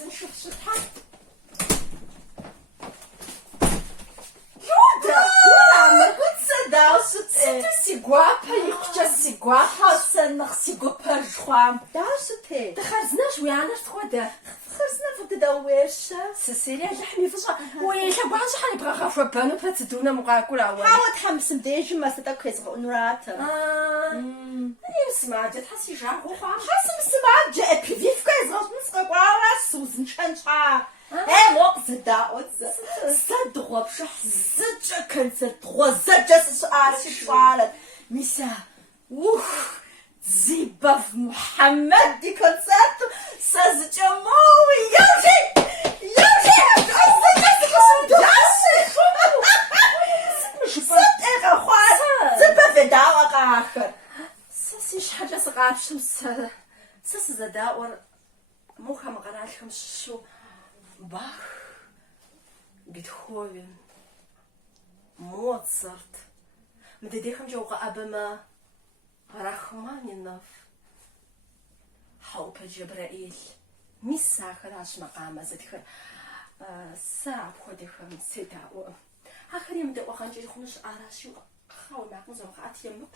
نشوف شطحة لودا ما كنت صدق ستة سيقوابا يقجا سيقوابا سنخ سيقوبا جخوام داشتي دخلنا شوية عنا شتخودا خرسنا في تدويش سيسيريا لحمي فصا ويلا بغا شحال يبغى غافوا بانو بتدونا مقاكل عوال حاول تحمس مديج ما ستكويس غنرات يسمع جات حسي جاغو خام حسم سمع جاء بيفيف كويس غاش مسقى قوالا سوزن شنشا ايه وقت داوت صدقوا بشح زجا كنسر تغوا زجا سؤال شوالت ميسا اوه زيبا في محمد دي كونسرت سازجا موي يوجي ساسيش حاجة صغار شمس ساس زداور موخا مقرالكم شو باخ بيتهوفن موتسارت مدديخم جوغا أبما رحمانينوف حوبة جبرائيل ميسا خلاش مقامة زدخر ساعة بخودخم سيداو آخر يوم دقوا خانجي خونش آراشي خاو معكم زوغا أتيم